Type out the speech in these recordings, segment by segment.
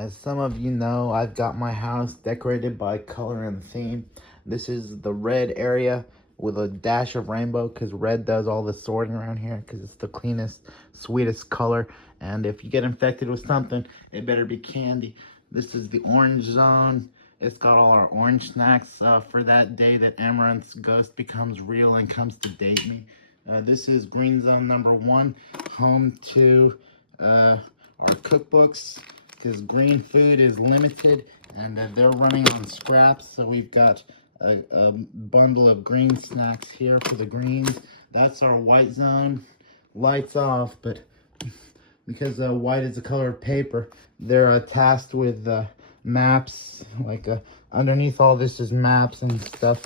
As some of you know, I've got my house decorated by color and theme. This is the red area with a dash of rainbow because red does all the sorting around here because it's the cleanest, sweetest color. And if you get infected with something, it better be candy. This is the orange zone. It's got all our orange snacks for that day that Amaranth's ghost becomes real and comes to date me. This is green zone number 1, home to our cookbooks, because green food is limited and they're running on scraps. So we've got a bundle of green snacks here for the greens. That's our white zone. Lights off, but because white is the color of paper, they're tasked with maps. Like underneath all this is maps and stuff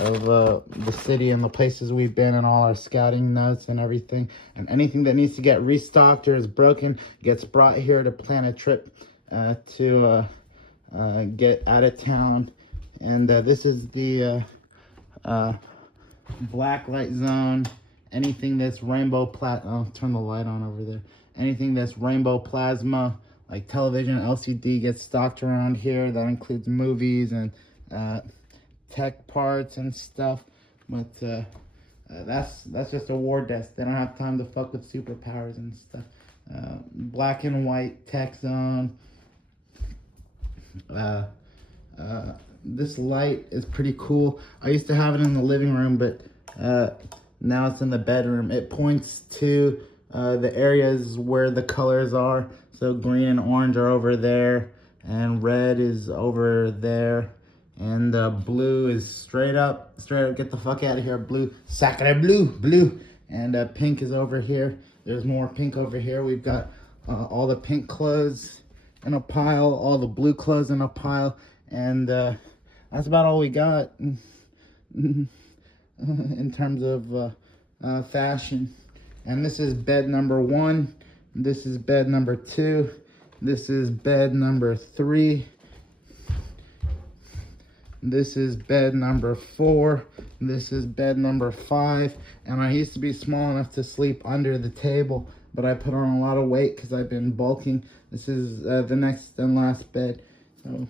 of the city and the places we've been and all our scouting notes and everything. And anything that needs to get restocked or is broken gets brought here to plan a trip to get out of town. And this is the black light zone. Anything that's rainbow I'll turn the light on over there. Anything that's rainbow plasma, like television, LCD, gets stocked around here. That includes movies and tech parts and stuff. But that's just a war desk. They don't have time to fuck with superpowers and stuff. Black and white tech zone. This light is pretty cool. I used to have it in the living room, but now it's in the bedroom. It points to the areas where the colors are. So green and orange are over there, and red is over there, and blue is straight up, get the fuck out of here, blue, sacre blue, and pink is over here. There's more pink over here. We've got all the pink clothes in a pile, all the blue clothes in a pile, and that's about all we got in terms of fashion. And this is bed number 1. This is bed number 2. This is bed number 3. This is bed number 4. This is bed number 5. And I used to be small enough to sleep under the table, but I put on a lot of weight because I've been bulking. This is the next and last bed. So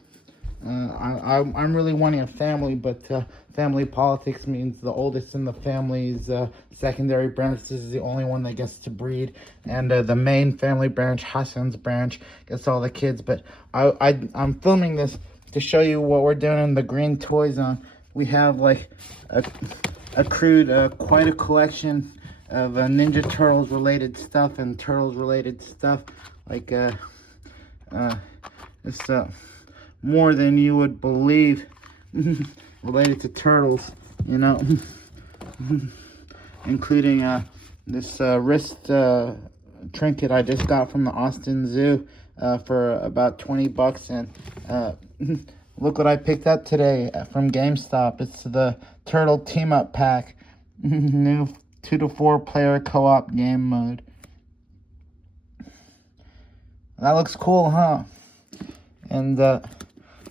I'm really wanting a family, but family politics means the oldest in the family's secondary branch. This is the only one that gets to breed, and the main family branch, Hassan's branch, gets all the kids. But I'm filming this to show you what we're doing in the green toy zone. We have like accrued quite a collection of Ninja Turtles related stuff and Turtles related stuff. Like it's more than you would believe related to turtles, you know. Including this wrist trinket I just got from the Austin Zoo for about 20 bucks. And look what I picked up today from GameStop. It's the Turtle Team Up Pack. New 2 to 4 player co-op game mode. That looks cool, huh? And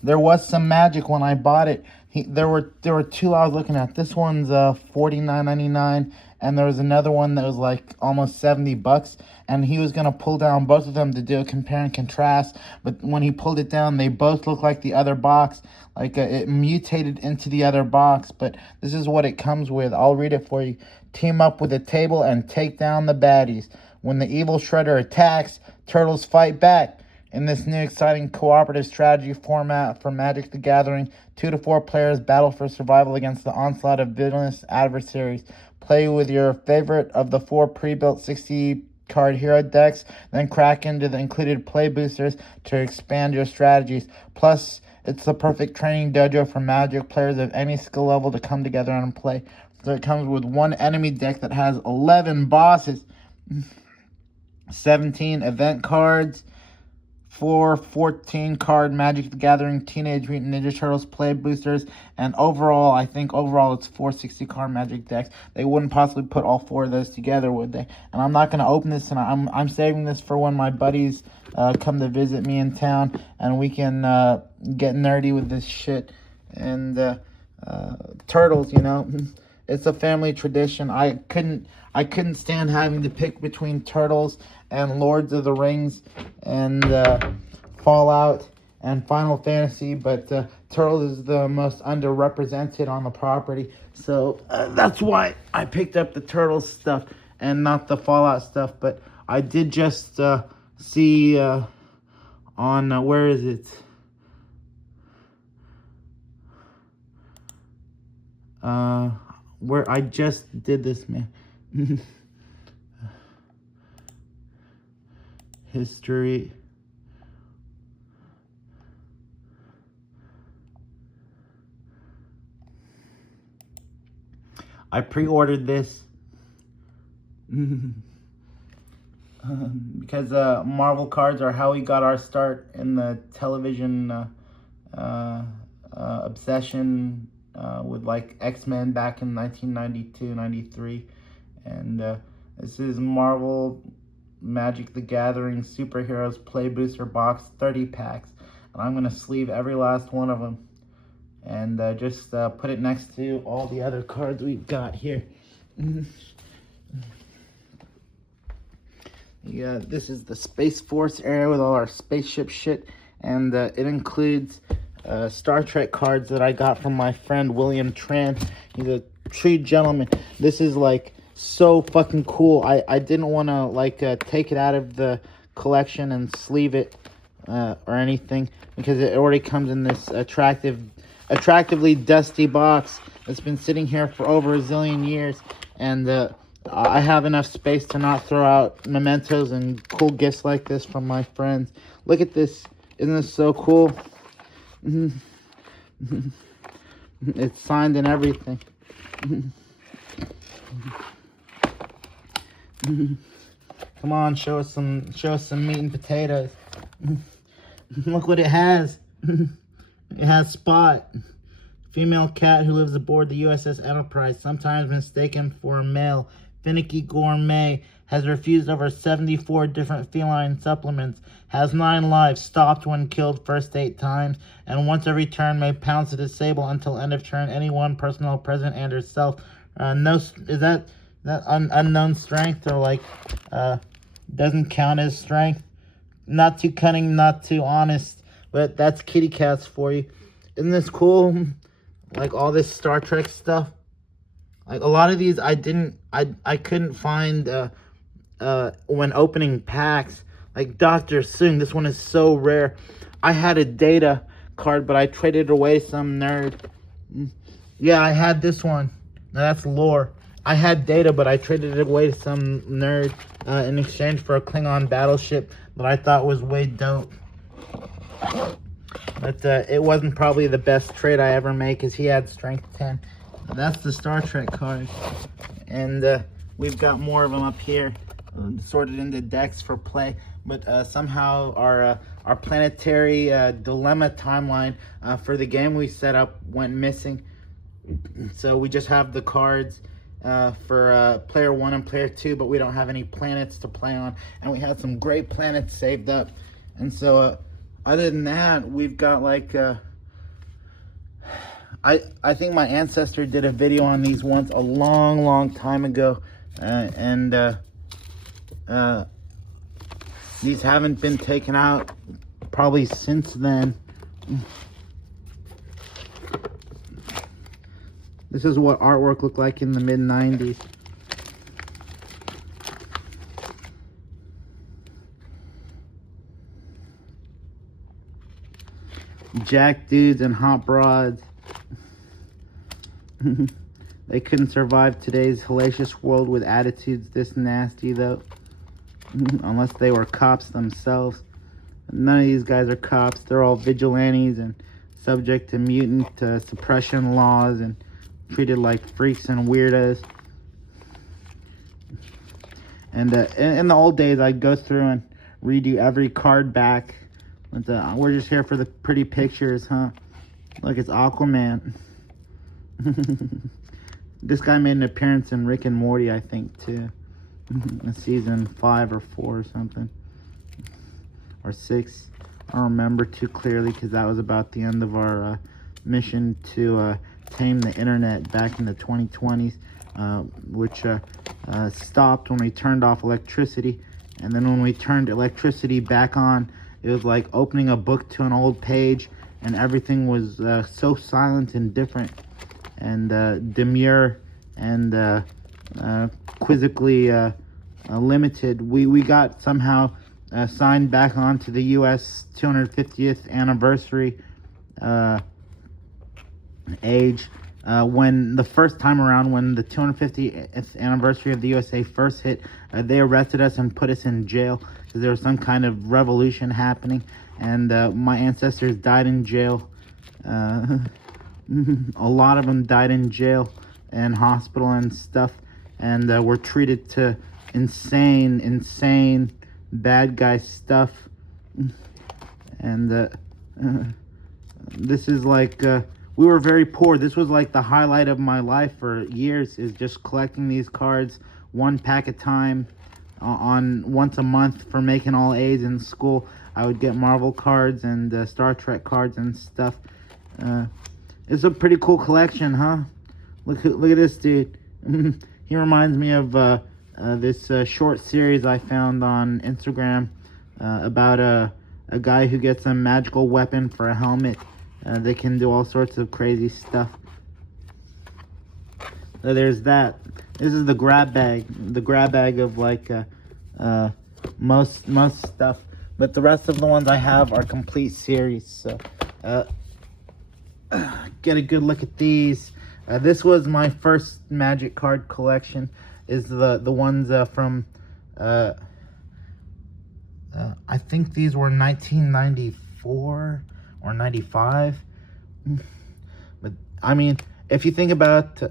there was some magic when I bought it. There were 2 I was looking at. This one's $49.99, and there was another one that was like almost 70 bucks. And he was gonna pull down both of them to do a compare and contrast. But when he pulled it down, they both look like the other box. Like it mutated into the other box. But this is what it comes with. I'll read it for you. Team up with a table and take down the baddies. When the evil shredder attacks, turtles fight back. In this new exciting cooperative strategy format for Magic the Gathering, 2 to 4 players battle for survival against the onslaught of villainous adversaries. Play with your favorite of the 4 pre-built 60-card hero decks, then crack into the included play boosters to expand your strategies. Plus, it's the perfect training dojo for Magic players of any skill level to come together and play. So it comes with 1 enemy deck that has 11 bosses, 17 event cards, 4 14-card Magic the Gathering Teenage Mutant Ninja Turtles play boosters, and I think overall it's 4 60-card Magic decks. They wouldn't possibly put all 4 of those together, would they? And I'm not going to open this, and I'm saving this for when my buddies come to visit me in town, and we can get nerdy with this shit. And turtles, you know, it's a family tradition. I couldn't stand having to pick between Turtles and Lords of the Rings, and Fallout and Final Fantasy, but Turtles is the most underrepresented on the property. So that's why I picked up the Turtles stuff and not the Fallout stuff. But I did just see on, where is it? Where I just did this, man. History. I pre-ordered this because Marvel cards are how we got our start in the television obsession with like X-Men back in 1992, 93. And this is Marvel Magic the Gathering Superheroes Play Booster Box 30 packs. And I'm going to sleeve every last one of them. And just put it next to all the other cards we've got here. Yeah, this is the Space Force area with all our spaceship shit. And it includes Star Trek cards that I got from my friend William Tran. He's a true gentleman. This is like so fucking cool. I didn't want to like take it out of the collection and sleeve it or anything, because it already comes in this attractively dusty box that's been sitting here for over a zillion years. And I have enough space to not throw out mementos and cool gifts like this from my friends. Look at this. Isn't this so cool? It's signed and everything. Come on, show us some meat and potatoes. Look what it has. It has Spot, female cat who lives aboard the USS Enterprise, sometimes mistaken for a male. Finicky gourmet, has refused over 74 different feline supplements, has 9 lives, stopped when killed first 8 times, and once every turn may pounce to disable until end of turn any one personnel present and herself. No, is that unknown strength, or like doesn't count as strength? Not too cunning, not too honest, but that's kitty cats for you. Isn't this cool? Like all this Star Trek stuff. Like a lot of these I couldn't find when opening packs. Like Dr. Soong, this one is so rare. I had a Data card, but I traded away some nerd. Yeah, I had this one. Now that's lore. I had Data, but I traded it away to some nerd in exchange for a Klingon battleship that I thought was way dope. But it wasn't probably the best trade I ever made, because he had strength 10. That's the Star Trek card. And we've got more of them up here, sorted into decks for play. But somehow our planetary dilemma timeline for the game we set up went missing. So we just have the cards for player 1 and player 2, but we don't have any planets to play on. And we had some great planets saved up. And so other than that, we've got like I think my ancestor did a video on these once a long time ago, and these haven't been taken out probably since then. This is what artwork looked like in the mid-90s. Jack dudes and hot broads. They couldn't survive today's hellacious world with attitudes this nasty, though. Unless they were cops themselves. None of these guys are cops. They're all vigilantes and subject to mutant suppression laws and treated like freaks and weirdos. And in the old days, I'd go through and redo every card back. But, we're just here for the pretty pictures, huh? Look, it's Aquaman. This guy made an appearance in Rick and Morty, I think, too. In season 5 or 4 or something. Or 6. I don't remember too clearly, because that was about the end of our mission to tame the internet back in the 2020s, which stopped when we turned off electricity. And then when we turned electricity back on, It was like opening a book to an old page, and everything was so silent and different, and demure, and quizzically limited. We got somehow signed back onto the U.S. 250th anniversary age. When the first time around, when the 250th anniversary of the USA first hit, they arrested us and put us in jail because there was some kind of revolution happening, and my ancestors died in jail. A lot of them died in jail and hospital and stuff, and were treated to insane bad guy stuff. And this is like we were very poor. This was like the highlight of my life for years, is just collecting these cards, one pack at a time, on once a month for making all A's in school. I would get Marvel cards and Star Trek cards and stuff. It's a pretty cool collection, huh? Look at this dude. He reminds me of this short series I found on Instagram about a guy who gets a magical weapon for a helmet. They can do all sorts of crazy stuff. So there's that. This is the grab bag. The grab bag of like most stuff. But the rest of the ones I have are complete series. So get a good look at these. This was my first Magic card collection. Is the ones from I think these were 1994 or 95. But I mean, if you think about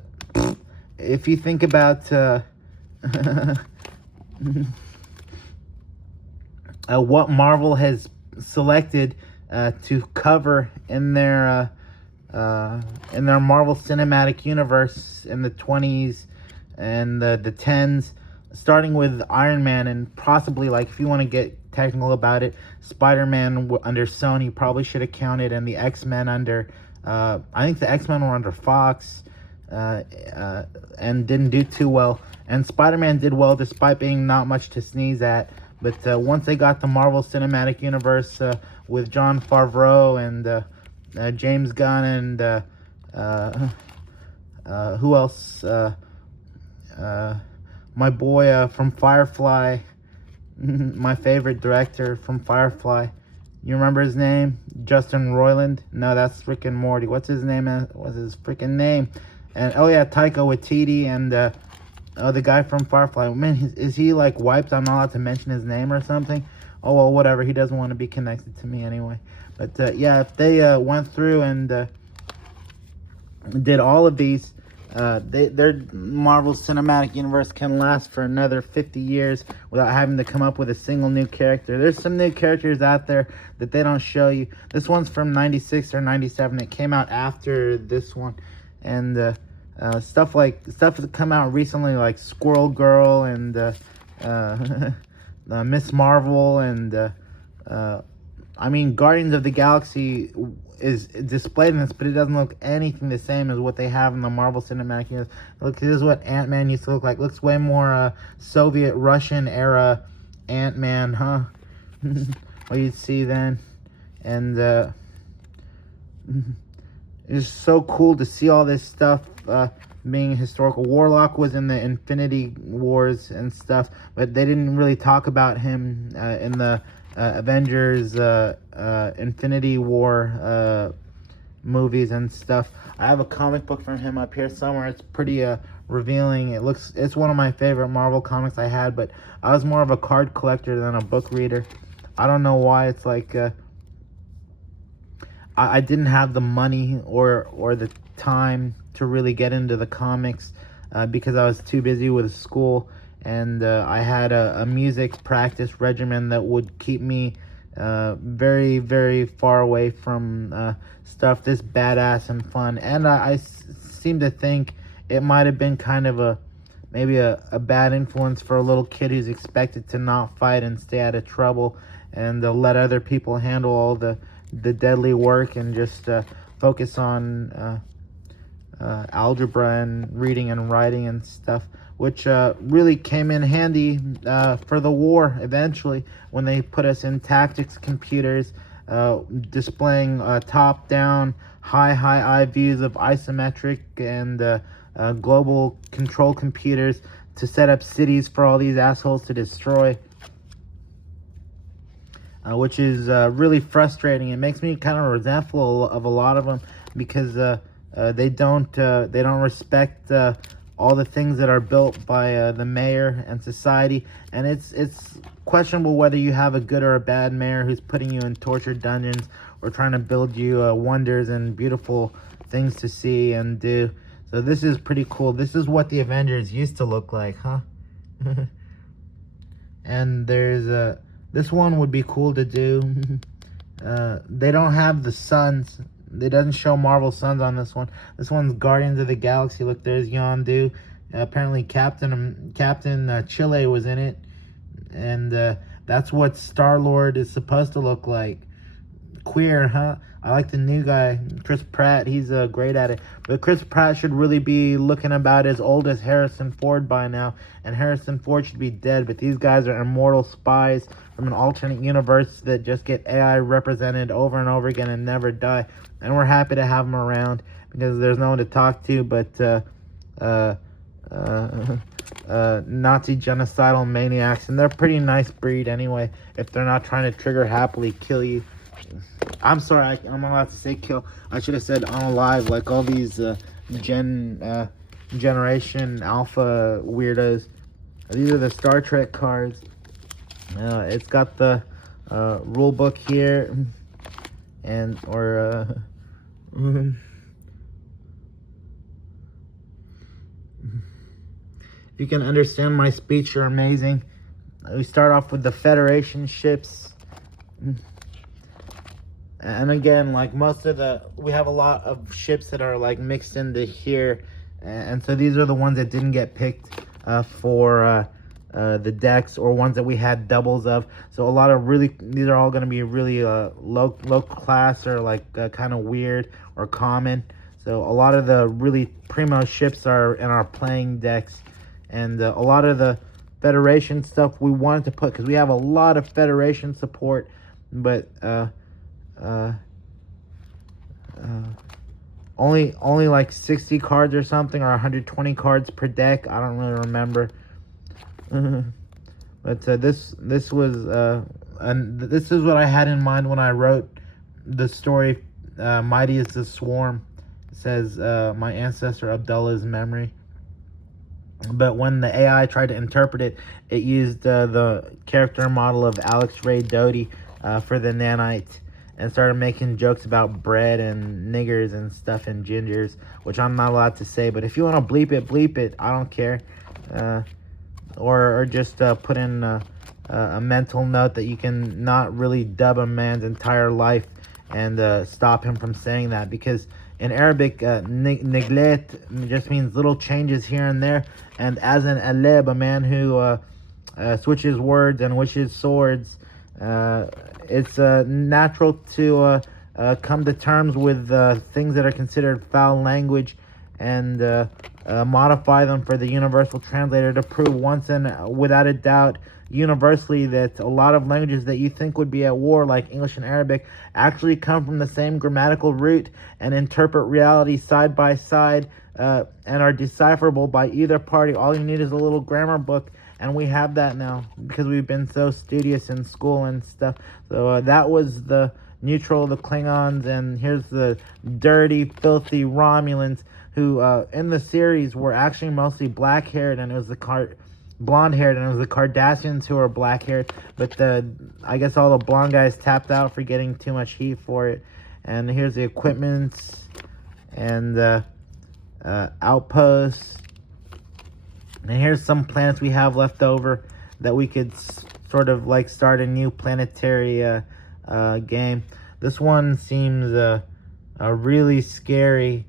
what Marvel has selected to cover in their Marvel Cinematic Universe in the 20s and the 10s, starting with Iron Man, and possibly, like, if you want to get technical about it, Spider-Man under Sony probably should have counted, and the X-Men under I think the X-Men were under Fox, and didn't do too well, and Spider-Man did well despite being not much to sneeze at. But once they got the Marvel Cinematic Universe with Jon Favreau and James Gunn and who else, my boy from Firefly, my favorite director from Firefly. You remember his name? Justin Roiland? No, that's freaking Morty. What's his name? What's his freaking name? And oh yeah, Taika Waititi and the guy from Firefly. Man, is he like wiped? I'm not allowed to mention his name or something. Oh well, whatever. He doesn't want to be connected to me anyway. But yeah, if they went through and did all of these, their Marvel Cinematic Universe can last for another 50 years without having to come up with a single new character. There's some new characters out there that they don't show you. This one's from 96 or 97. It came out after this one. And stuff that come out recently, like Squirrel Girl and Miss Marvel, and I mean, Guardians of the Galaxy is displayed in this, but it doesn't look anything the same as what they have in the Marvel Cinematic Universe. Look, this is what Ant-Man used to look like. Looks way more Soviet Russian era Ant-Man, huh? What you'd see then. And it's so cool to see all this stuff being historical. Warlock was in the Infinity Wars and stuff, but they didn't really talk about him in the Avengers Infinity War movies and stuff. I have a comic book from him up here somewhere. It's pretty revealing. It's one of my favorite Marvel comics I had, but I was more of a card collector than a book reader. I don't know why. It's like I didn't have the money or the time to really get into the comics because I was too busy with school, and I had a music practice regimen that would keep me very, very far away from stuff this badass and fun. And I seem to think it might have been kind of maybe a bad influence for a little kid who's expected to not fight and stay out of trouble, and let other people handle all the deadly work and just focus on algebra and reading and writing and stuff. which really came in handy for the war eventually when they put us in tactics computers, displaying top-down, high views of isometric and global control computers to set up cities for all these assholes to destroy. Which is really frustrating. It makes me kind of resentful of a lot of them because they don't respect all the things that are built by the mayor and society, and it's questionable whether you have a good or a bad mayor who's putting you in tortured dungeons or trying to build you wonders and beautiful things to see and do. So this is pretty cool. This is what the Avengers used to look like, huh? And there's this one would be cool to do. They don't have the suns. It doesn't show Marvel suns on this one. This one's Guardians of the Galaxy. Look, there's Yondu. Apparently Captain Chile was in it. And that's what Star-Lord is supposed to look like. Queer, huh? I like the new guy, Chris Pratt. He's great at it. But Chris Pratt should really be looking about as old as Harrison Ford by now. And Harrison Ford should be dead. But these guys are immortal spies from an alternate universe that just get AI represented over and over again and never die. And we're happy to have them around because there's no one to talk to but Nazi genocidal maniacs. And they're a pretty nice breed anyway if they're not trying to trigger happily kill you. I'm sorry, I'm not allowed to say kill. I should have said unalive, like all these Generation Alpha weirdos. These are the Star Trek cards. It's got the rule book here, and if you can understand my speech, you're amazing. We start off with the Federation ships. And again, like we have a lot of ships that are like mixed into here, and so these are the ones that didn't get picked for the decks, or ones that we had doubles of. So a lot of these are all going to be really low class, or like kind of weird or common. So a lot of the really primo ships are in our playing decks, and a lot of the Federation stuff we wanted to put because we have a lot of Federation support, but only like 60 cards or something, or 120 cards per deck. I don't really remember. But this was and this is what I had in mind when I wrote the story. Mighty is the Swarm. It says my ancestor Abdullah's memory. But when the AI tried to interpret it, it used the character model of Alex Ray Doty for the nanite, and started making jokes about bread and niggers and stuff and gingers, which I'm not allowed to say. But if you want to bleep it. I don't care. Or just put in a mental note that you can not really dub a man's entire life and stop him from saying that. Because in Arabic, neglect just means little changes here and there. And as an aleb, a man who switches words and wishes swords, it's natural to come to terms with things that are considered foul language and modify them for the universal translator to prove once and without a doubt universally that a lot of languages that you think would be at war, like English and Arabic, actually come from the same grammatical root and interpret reality side by side and are decipherable by either party. All you need is a little grammar book, and we have that now because we've been so studious in school and stuff. So that was the neutral, the Klingons, and here's the dirty, filthy Romulans who in the series were actually mostly black-haired, and it was the blonde-haired, and it was the Cardassians who were black-haired, but I guess all the blonde guys tapped out for getting too much heat for it. And here's the equipment and outposts. And here's some planets we have left over that we could sort of like start a new planetary game. This one seems really scary.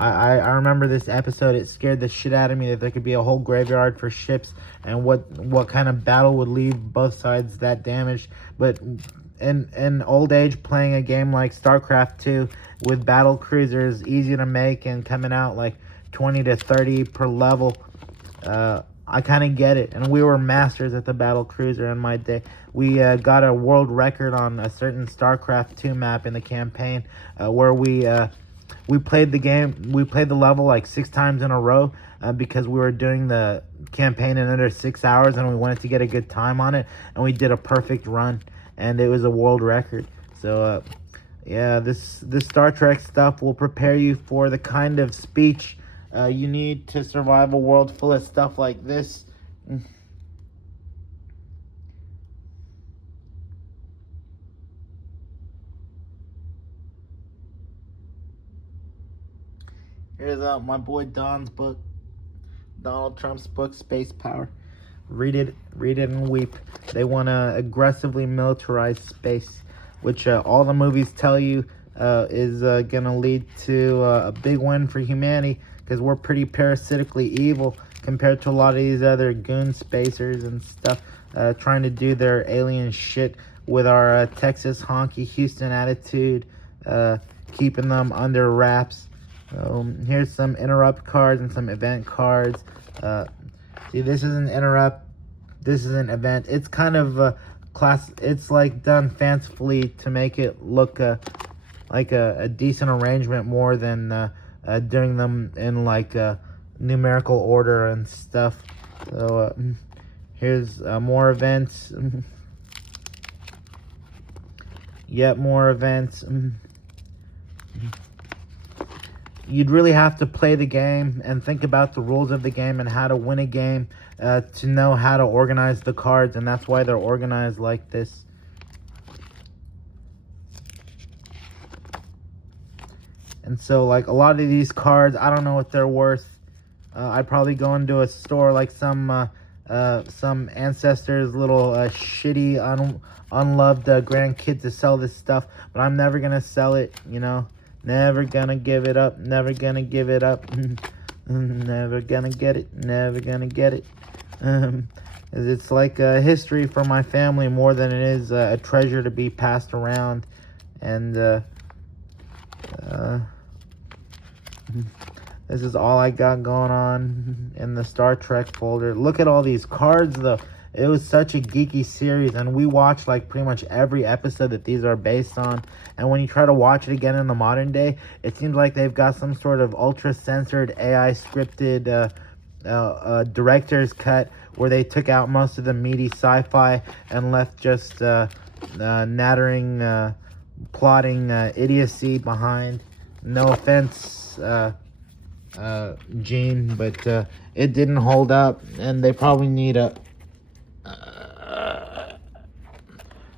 I remember this episode. It scared the shit out of me that there could be a whole graveyard for ships, and what kind of battle would leave both sides that damaged. But in old age, playing a game like StarCraft 2 with battle cruisers, easy to make and coming out like 20 to 30 per level, I kind of get it. And we were masters at the battle cruiser in my day. We got a world record on a certain StarCraft 2 map in the campaign, where we played the game. We played the level like 6 times in a row, because we were doing the campaign in under 6 hours, and we wanted to get a good time on it, and we did a perfect run, and it was a world record. So yeah, this Star Trek stuff will prepare you for the kind of speech you need to survive a world full of stuff like this. Here's my boy Don's book, Donald Trump's book, Space Power. Read it and weep. They want to aggressively militarize space, which all the movies tell you is going to lead to a big win for humanity, because we're pretty parasitically evil compared to a lot of these other goon spacers and stuff trying to do their alien shit with our Texas honky Houston attitude, keeping them under wraps. Here's some interrupt cards and some event cards. See, this is an interrupt. This is an event. It's kind of class. It's like done fancifully to make it look like a decent arrangement, more than doing them in like numerical order and stuff. So here's more events. Yet more events. You'd really have to play the game and think about the rules of the game and how to win a game to know how to organize the cards, and that's why they're organized like this. And so, like, a lot of these cards, I don't know what they're worth. I'd probably go into a store like some ancestors' little shitty, unloved grandkid to sell this stuff, but I'm never gonna sell it, you know. Never gonna give it up, never gonna give it up. Never gonna get it, never gonna get it. It's like a history for my family more than it is a treasure to be passed around. And this is all I got going on in the Star Trek folder. Look at all these cards, though. It was such a geeky series, and we watched like pretty much every episode that these are based on. And when you try to watch it again in the modern day, it seems like they've got some sort of ultra-censored, AI-scripted director's cut where they took out most of the meaty sci-fi and left just nattering, plotting idiocy behind. No offense, Gene, but it didn't hold up, and they probably need a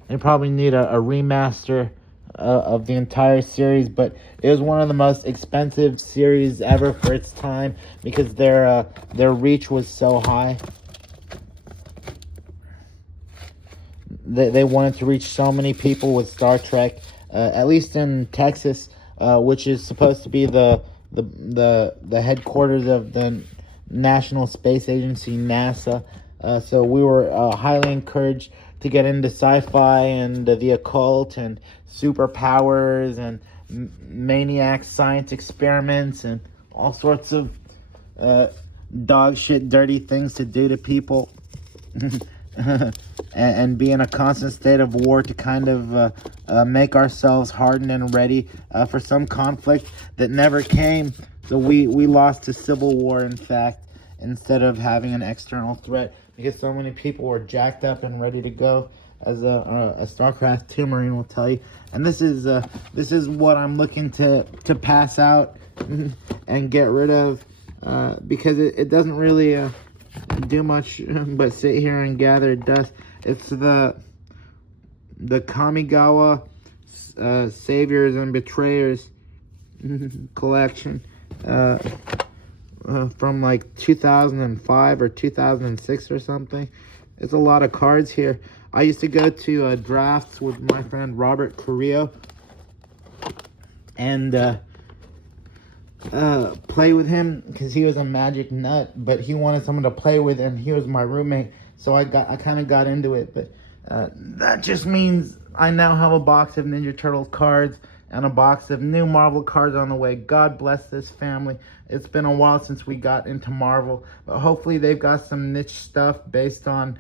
remaster of the entire series. But it was one of the most expensive series ever for its time, because their reach was so high. They wanted to reach so many people with Star Trek, at least in Texas, which is supposed to be the headquarters of the National Space Agency, NASA. So we were highly encouraged to get into sci-fi and the occult and superpowers and maniac science experiments and all sorts of dog shit, dirty things to do to people. And be in a constant state of war to kind of make ourselves hardened and ready for some conflict that never came. So we lost to civil war, in fact, instead of having an external threat, because so many people were jacked up and ready to go, as a StarCraft 2 Marine will tell you. And this is what I'm looking to pass out and get rid of, because it doesn't really do much but sit here and gather dust. It's the Kamigawa Saviors and Betrayers collection from like 2005 or 2006 or something. It's a lot of cards here. I used to go to drafts with my friend Robert Carrillo and play with him, because he was a magic nut, but he wanted someone to play with, and he was my roommate, so I kind of got into it. But that just means I now have a box of Ninja Turtles cards, and a box of new Marvel cards on the way. God bless this family. It's been a while since we got into Marvel, but hopefully they've got some niche stuff based on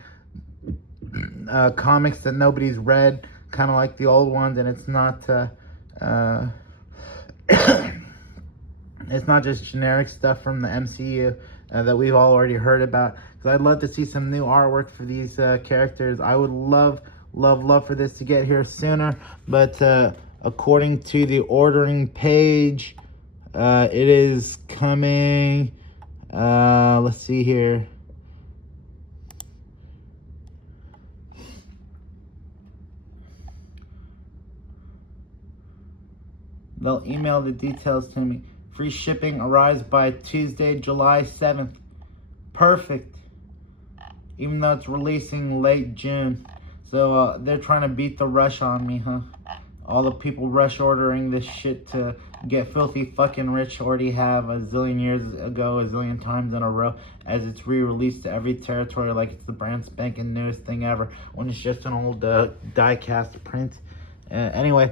comics that nobody's read, kind of like the old ones, and it's not it's not just generic stuff from the MCU that we've all already heard about. Because I'd love to see some new artwork for these characters. I would love for this to get here sooner, but according to the ordering page, it is coming. Let's see here. They'll email the details to me. Free shipping arrives by Tuesday, July 7th. Perfect. Even though it's releasing late June. So they're trying to beat the rush on me, huh? All the people rush ordering this shit to get filthy fucking rich already have a zillion years ago, a zillion times in a row, as it's re-released to every territory like it's the brand spanking newest thing ever, when it's just an old die-cast print. Anyway,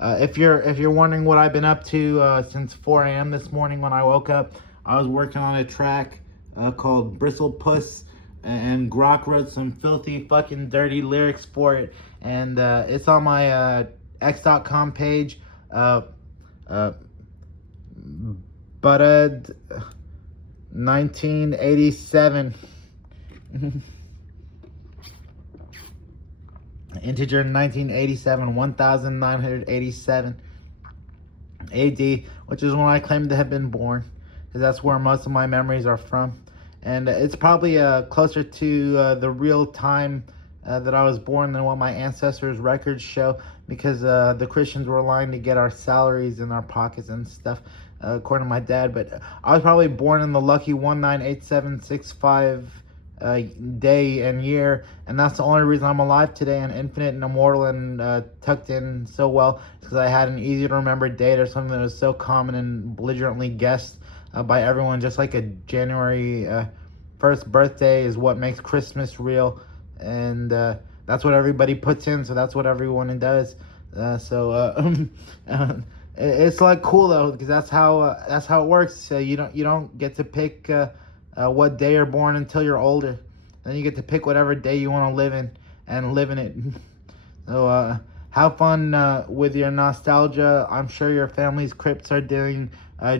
if you're wondering what I've been up to since 4 a.m. this morning when I woke up, I was working on a track called Bristle Puss, and Grok wrote some filthy fucking dirty lyrics for it, and it's on my x.com page. Butted 1987. Integer 1987, 1987 AD, which is when I claim to have been born, because that's where most of my memories are from. And it's probably closer to the real time that I was born than what my ancestors' records show, because the Christians were lying to get our salaries in our pockets and stuff, according to my dad. But I was probably born in the lucky 198765 day and year, and that's the only reason I'm alive today and infinite and immortal and tucked in so well, because I had an easy to remember date, or something that was so common and belligerently guessed by everyone, just like a January 1st birthday is what makes Christmas real, and that's what everybody puts in, so that's what everyone does. It's like cool though, because that's how it works. So you don't get to pick what day you're born until you're older. Then you get to pick whatever day you want to live in and live in it. So have fun with your nostalgia. I'm sure your family's crypts are doing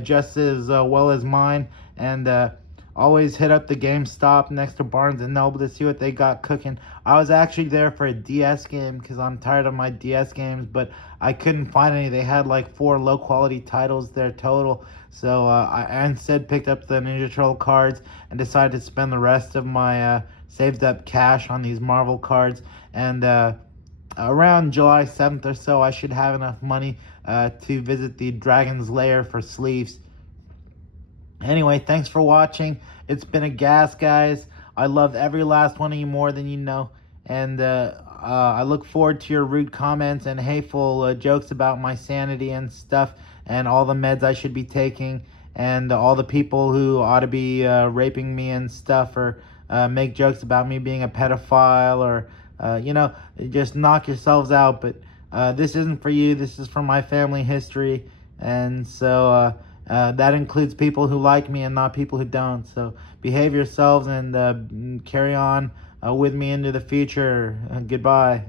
just as well as mine. And always hit up the GameStop next to Barnes and Noble to see what they got cooking. I was actually there for a DS game because I'm tired of my DS games, but I couldn't find any. They had like 4 low quality titles there total. So I instead picked up the Ninja Turtle cards and decided to spend the rest of my saved up cash on these Marvel cards. And around July 7th or so, I should have enough money to visit the Dragon's Lair for sleeves. Anyway, thanks for watching. It's been a gas, guys. I love every last one of you more than you know. And I look forward to your rude comments and hateful jokes about my sanity and stuff, and all the meds I should be taking, and all the people who ought to be raping me and stuff, or make jokes about me being a pedophile, or just knock yourselves out. But this isn't for you. This is from my family history, and so that includes people who like me and not people who don't. So behave yourselves and carry on with me into the future. Goodbye.